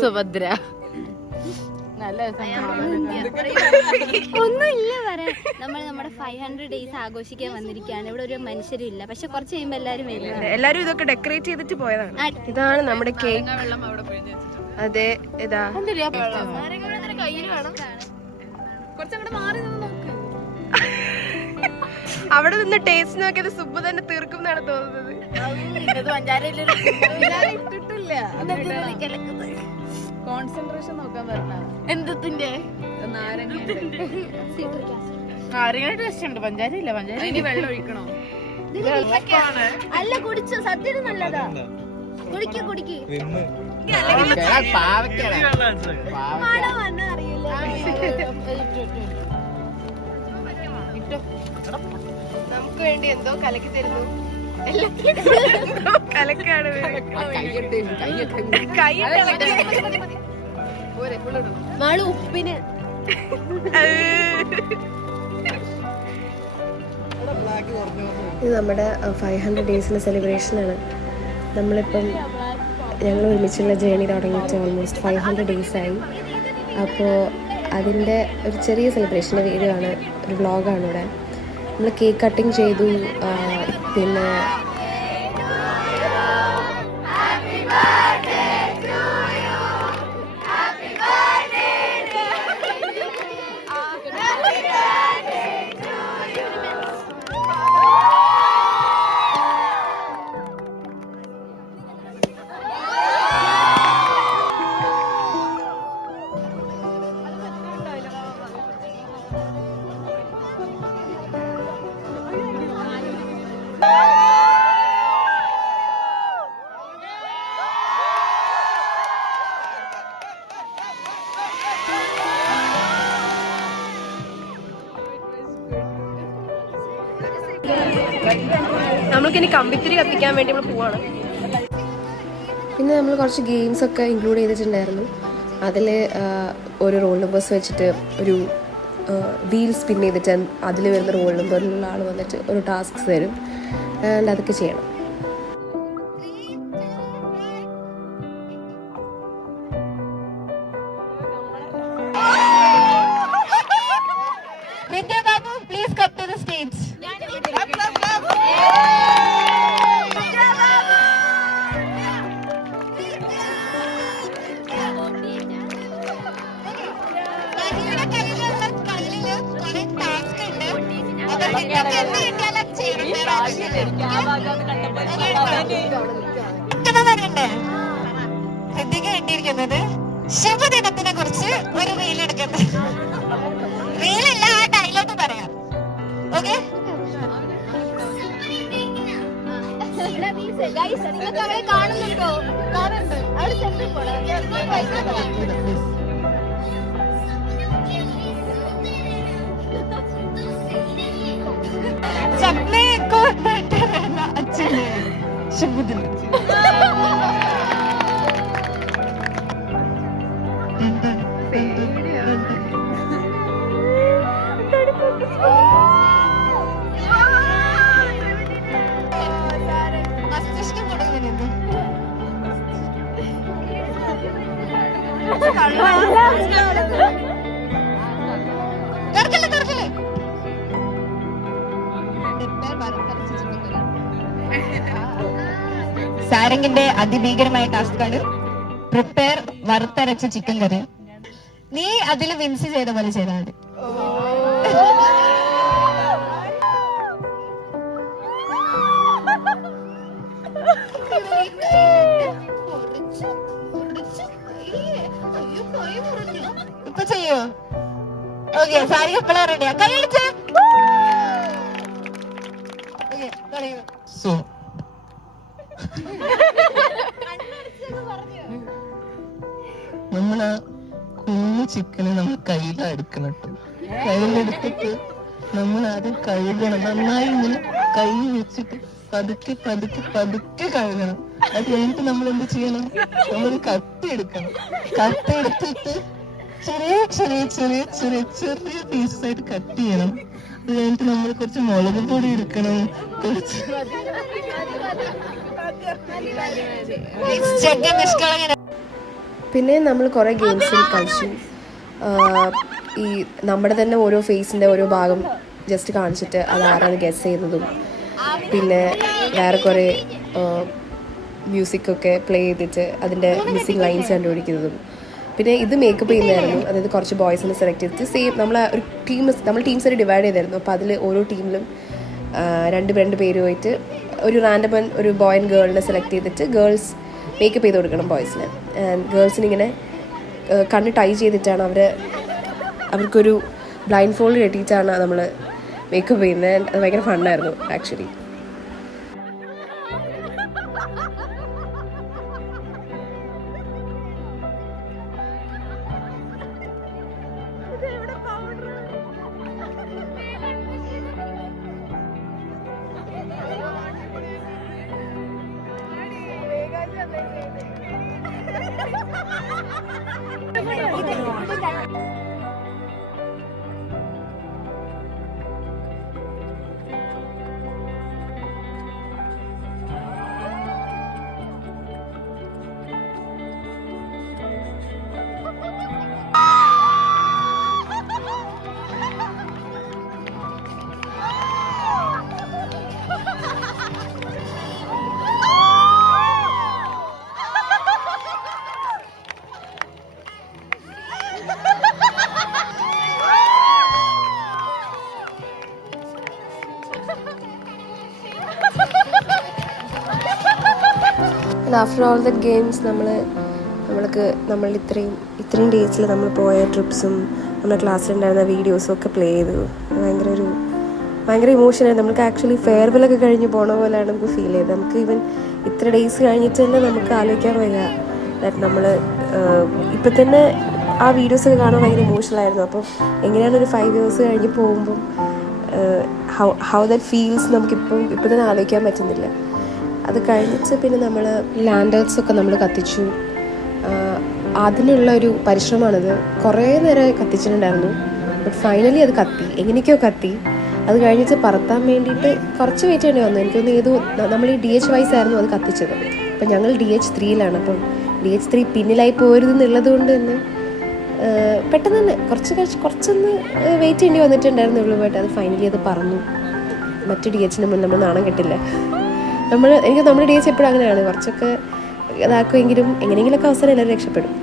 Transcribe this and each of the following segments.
സുഭദ്ര. ഒന്നുമില്ല പറയാൻ. നമ്മൾ നമ്മുടെ 500 days ആഘോഷിക്കാൻ വന്നിരിക്കുകയാണ്. ഇവിടെ ഒരു മനുഷ്യരും ഇല്ല, പക്ഷെ കുറച്ച് കഴിയുമ്പോ എല്ലാരും ഇതൊക്കെ ഡെക്കറേറ്റ് ചെയ്തിട്ട് പോയതാണ്. ഇതാണ് നമ്മുടെ കേക്ക്. അതെ, ഇതാ അവിടെ നിന്ന് ടേസ്റ്റ് നോക്കിയത് സുബ്ബു തന്നെ തീർക്കും എന്നാണ് തോന്നുന്നത്. കോൺസെൻട്രേഷൻ നോക്കാൻ പറഞ്ഞ എന്തിന്റെ നാരങ്ങ ടേസ്റ്റ് ഉണ്ട്. പഞ്ചാര ഇല്ല. പഞ്ചാര ഇനി വെള്ളം ഒഴിക്കണോ? അല്ല, കുടിച്ചോ? സത്യം നല്ലതാ. കുടിക്ക് നമുക്ക് വേണ്ടി എന്തോ കലക്കി തരുന്നു. കലക്കാണ്. ഉപ്പിന് ഇത് നമ്മുടെ 500 ഡേയ്സിൻ്റെ സെലിബ്രേഷനാണ്. നമ്മളിപ്പം ഞങ്ങൾ ഒരുമിച്ചുള്ള ജേണി തുടങ്ങിയിട്ട് ഓൾമോസ്റ്റ് 500 days ആയി. അപ്പോൾ അതിൻ്റെ ഒരു ചെറിയ സെലിബ്രേഷൻ്റെ വീഡിയോ ആണ്, ഒരു വ്ളോഗാണ് ഇവിടെ. നമ്മൾ കേക്ക് കട്ടിങ് ചെയ്തു. പിന്നെ നമ്മൾക്കിനി കമ്പിത്തിരി കത്തിക്കാൻ വേണ്ടി നമ്മൾ പോവാണ്. പിന്നെ നമ്മൾ കുറച്ച് ഗെയിംസൊക്കെ ഇൻക്ലൂഡ് ചെയ്തിട്ടുണ്ടായിരുന്നു. അതിൽ ഒരു റോൾ നമ്പേഴ്സ് വെച്ചിട്ട് ഒരു വീൽ സ്പിൻ ചെയ്തിട്ട് അതിൽ വരുന്ന റോൾ നമ്പറിലുള്ള ആൾ വന്നിട്ട് ഒരു ടാസ്ക്സ് തരും. അതൊക്കെ ചെയ്യണം. കിട്ടിയിരിക്കുന്നത് ശുഭദിനത്തിനെ കുറിച്ച് ഒരു റീൽ എടുക്കുന്നത്. റീലല്ല, ആ ഡയലോഗ് പറയാം. ഓക്കെ, കാണുന്നുണ്ടോ? കാണുന്നുണ്ട്. അവിടെ സെന്ററിൽ പോടാ. അച്ഛന് ശുഭദിനം. മസ്തിഷ്കം കൊടുക്കുന്നത് സാരംഗിന്റെ അതിഭീകരമായ ടാസ്ക് ആണ് പ്രിപ്പയർ വറുത്തരച്ച ചിക്കൻ കറി. നീ അതിൽ വിൻസ് ചെയ്ത പോലെ ചെയ്താൽ മതി. ഇപ്പൊ ചെയ്യോ? ഓക്കെ, സാരി എപ്പോഴാ റെഡിയാ? കൈയടിച്ച് നമ്മളാ കുഞ്ഞു ചിക്കന് നമ്മൾ കയ്യിലെടുക്കണം. കയ്യിലെടുത്തിട്ട് നമ്മൾ ആദ്യം കഴുകണം. നന്നായി ഇങ്ങനെ കൈ വെച്ചിട്ട് പതുക്കെ പതുക്കെ പതുക്കെ കഴുകണം. അത് കഴിഞ്ഞിട്ട് നമ്മൾ എന്ത് ചെയ്യണം? നമ്മളൊരു കത്തി എടുക്കണം. കത്തി എടുത്തിട്ട് ചെറിയ ചെറിയ ചെറിയ ചെറിയ ചെറിയ പീസായിട്ട് കട്ട് ചെയ്യണം. അത് കഴിഞ്ഞിട്ട് നമ്മൾ കുറച്ച് മുളക് പൊടി എടുക്കണം. കുറച്ച് പിന്നെ നമ്മൾ കുറേ ഗെയിംസിൽ കളിച്ചു. ഈ നമ്മുടെ തന്നെ ഓരോ ഫേസിൻ്റെ ഓരോ ഭാഗം ജസ്റ്റ് കാണിച്ചിട്ട് അത് ആരാണ് ഗെസ് ചെയ്യുന്നതും, പിന്നെ വേറെ കുറേ മ്യൂസിക്കൊക്കെ പ്ലേ ചെയ്തിട്ട് അതിൻ്റെ മിസ്സിങ് ലൈൻസ് കണ്ടുപിടിക്കുന്നതും, പിന്നെ ഇത് മേക്കപ്പ് ചെയ്യുന്നതായിരുന്നു. അതായത് കുറച്ച് ബോയ്സിനെ സെലക്ട് ചെയ്തിട്ട് സെയിം നമ്മൾ ടീംസായിട്ട് ഡിവൈഡ് ചെയ്തായിരുന്നു. അപ്പോൾ അതിൽ ഓരോ ടീമിലും രണ്ട് പേരുമായിട്ട് ഒരു റാൻഡം ഒരു ബോയ് ആൻഡ് ഗേളിനെ സെലക്ട് ചെയ്തിട്ട് ഗേൾസ് മേക്കപ്പ് ചെയ്ത് കൊടുക്കണം ബോയ്സിന്. ആൻഡ് ഗേൾസിനിങ്ങനെ കണ്ണ് ടൈ ചെയ്തിട്ടാണ് അവർക്കൊരു ബ്ലൈൻഡ് ഫോൾഡ് കെട്ടിയിട്ടാണ് നമ്മൾ മേക്കപ്പ് ചെയ്യുന്നത്. അത് ഭയങ്കര ഫണ്ണായിരുന്നു actually. After all that games നമ്മൾ ഇത്രയും ഡേയ്സിൽ നമ്മൾ പോയ ട്രിപ്സും നമ്മുടെ ക്ലാസ്സിലുണ്ടായിരുന്ന വീഡിയോസും ഒക്കെ പ്ലേ ചെയ്തു. ഭയങ്കര ഇമോഷനായിരുന്നു. നമുക്ക് ആക്ച്വലി ഫെയർവെല്ലൊക്കെ കഴിഞ്ഞ് പോണ പോലെയാണ് നമുക്ക് ഫീൽ ചെയ്തത്. നമുക്ക് ഈവൻ ഇത്ര ഡേയ്സ് കഴിഞ്ഞിട്ട് തന്നെ നമുക്ക് ആലോചിക്കാൻ വയ്യ ദാറ്റ് നമ്മൾ ഇപ്പം തന്നെ ആ വീഡിയോസൊക്കെ കാണാൻ ഭയങ്കര ഇമോഷണലായിരുന്നു. അപ്പം എങ്ങനെയാണ് ഒരു 5 years കഴിഞ്ഞ് പോകുമ്പം ഹൗ ദാറ്റ് ഫീൽസ് ഇപ്പം തന്നെ ആലോചിക്കാൻ പറ്റുന്നില്ല. അത് കഴിഞ്ഞിട്ട് പിന്നെ നമ്മൾ ലാൻഡേഴ്സൊക്കെ നമ്മൾ കത്തിച്ചു. അതിനുള്ള ഒരു പരിശ്രമമാണത്. കുറേ നേരം കത്തിച്ചിട്ടുണ്ടായിരുന്നു. ബട്ട് ഫൈനലി അത് എങ്ങനെയൊക്കെയോ കത്തി. അത് കഴിഞ്ഞിട്ട് പറത്താൻ വേണ്ടിയിട്ട് കുറച്ച് വെയിറ്റ് ചെയ്യേണ്ടി വന്നു. എനിക്കൊന്ന് നമ്മൾ ഈ DH വൈസ് ആയിരുന്നു അത് കത്തിച്ചത്. അപ്പം ഞങ്ങൾ DH3-ലാണ്. അപ്പം DH3 പിന്നിലായി പോരുതെന്നുള്ളത് കൊണ്ട് തന്നെ പെട്ടെന്ന് തന്നെ കുറച്ചൊന്ന് വെയിറ്റ് ചെയ്യേണ്ടി വന്നിട്ടുണ്ടായിരുന്നുള്ളൂ. ബട്ട് അത് ഫൈനലി അത് പറന്നു. മറ്റു DHന് മുന്നിൽ നമ്മൾ നാണം കെട്ടില്ല. നമ്മുടെ DH എപ്പോഴും അങ്ങനെയാണ്, കുറച്ചൊക്കെ ഇതാക്കുമെങ്കിലും എങ്ങനെയെങ്കിലുമൊക്കെ അവസരം എല്ലാവരും രക്ഷപ്പെടും.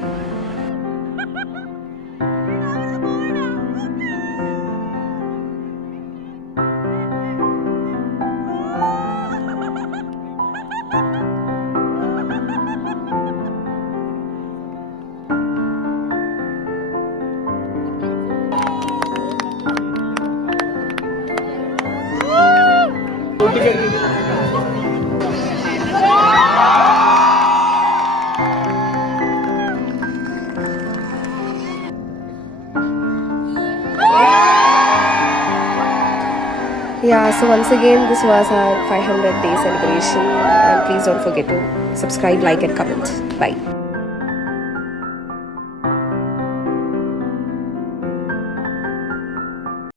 Yeah, so once again, this was our 500 day celebration, and please don't forget to subscribe, like and comment. Bye.